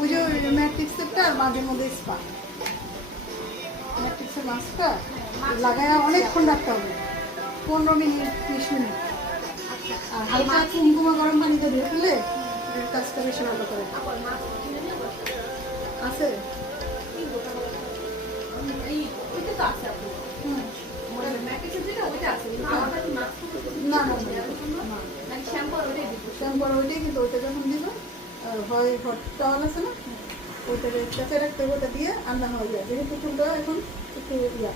ওই যে ম্যাট্রিক্সেরটা মাঝে মধ্যে স্পা ম্যাট্রিক্সের মাস্কটা লাগায় অনেকক্ষণ রাখতে হবে 15 মিনিট 20 মিনিট আর হালকা কুমকুমা গরম পানিতে ধুয়ে ফেলে কাজটা বেশি ভালো করে আছে না না শ্যাম্পুর ওইটাই কিন্তু ওইটা যখন দিব হয় হট টাওয়াল আছে না ওইটাকে কাছে রাখতে হবে ওটা দিয়ে আন্না হয়ে যায় যেহেতু চুলটা এখন একটু ইয়া